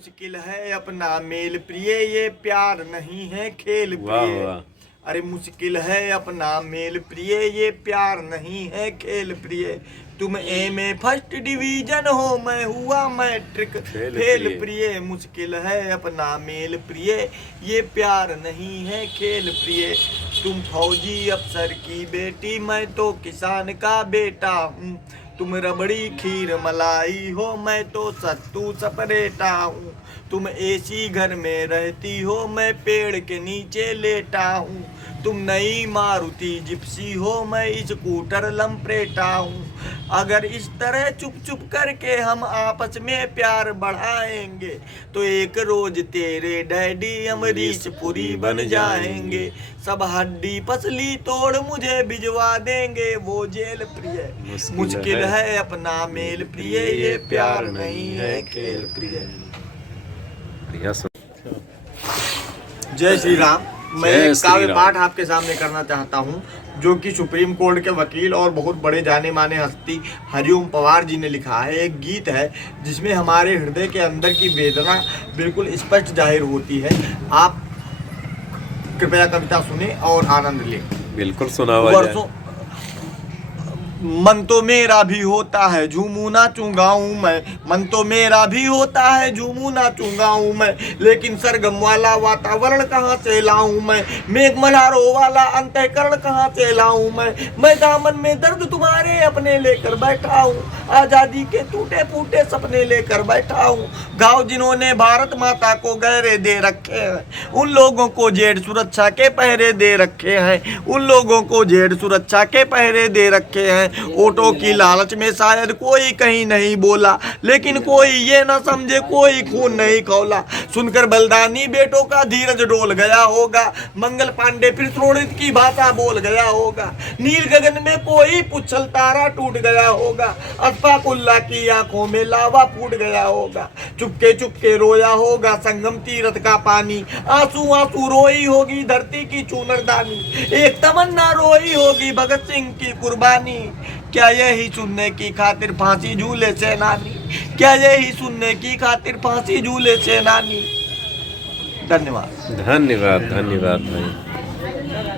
मुश्किल है अपना मेल प्रिय, ये प्यार नहीं है खेल प्रिय। अरे मुश्किल है अपना मेल प्रिय, ये प्यार नहीं है खेल प्रिय। तुम एमए फर्स्ट डिवीजन हो, मैं हुआ मैट्रिक फेल प्रिय। मुश्किल है अपना मेल प्रिय, ये प्यार नहीं है खेल प्रिय। तुम फौजी अफसर की बेटी, मैं तो किसान का बेटा हूँ। तुम रबड़ी खीर मलाई हो, मैं तो सत्तू सपरेटा हूँ। तुम एसी घर में रहती हो, मैं पेड़ के नीचे लेटा हूँ। तुम नई मारुति जिप्सी हो, मैं स्कूटर लंपरेटा हूँ। अगर इस तरह चुप चुप करके हम आपस में प्यार बढ़ाएंगे, तो एक रोज तेरे डैडी अमरीश पुरी बन जाएंगे। सब हड्डी पसली तोड़ मुझे भिजवा देंगे वो जेल प्रिय। मुश्किल है अपना मेल प्रिय, ये प्यार नहीं है खेल प्रिय। जय श्री राम। मैं एक काव्य पाठ आपके सामने करना चाहता हूँ, जो कि सुप्रीम कोर्ट के वकील और बहुत बड़े जाने माने हस्ती हरिओम पवार जी ने लिखा है। एक गीत है जिसमें हमारे हृदय के अंदर की वेदना बिल्कुल स्पष्ट जाहिर होती है। आप कृपया कविता सुने और आनंद लें। बिल्कुल सुनावा। मन तो मेरा भी होता है झूमू नाचूं गाऊं मैं, मन तो मेरा भी होता है झूमू नाचूं गाऊं मैं। लेकिन सरगम वाला वातावरण कहाँ से लाऊं मैं, मेघ मल्हारों वाला अंतःकरण कहाँ से लाऊं मैं दामन में दर्द तुम्हारे अपने लेकर बैठा हूँ, आजादी के टूटे फूटे सपने लेकर बैठा हूँ। गाँव जिन्होंने भारत माता को गहरे दे रखे हैं, उन लोगों को जेड सुरक्षा के पहरे दे रखे हैं, उन लोगों को जेड सुरक्षा के पहरे दे रखे हैं। वोटों की लालच में शायद कोई कहीं नहीं बोला, लेकिन कोई ये ना समझे कोई खून नहीं खौला। सुनकर बलदानी बेटों का धीरज डोल गया होगा, मंगल पांडे फिर श्रोणित की भाषा बोल गया होगा। नील गगन में कोई पुच्छल तारा टूट गया होगा, अशफाकुल्ला की आंखों में लावा फूट गया होगा। चुपके रोया होगा संगम तीरथ का पानी, आंसू आंसू रोई होगी धरती की चूनरदानी। एक तमन्ना रोई होगी भगत सिंह की कुर्बानी। क्या यही सुनने की खातिर फांसी झूले सेनानी, क्या यही सुनने की खातिर फांसी झूले सेनानी। धन्यवाद। धन्यवाद धन्यवाद भाई।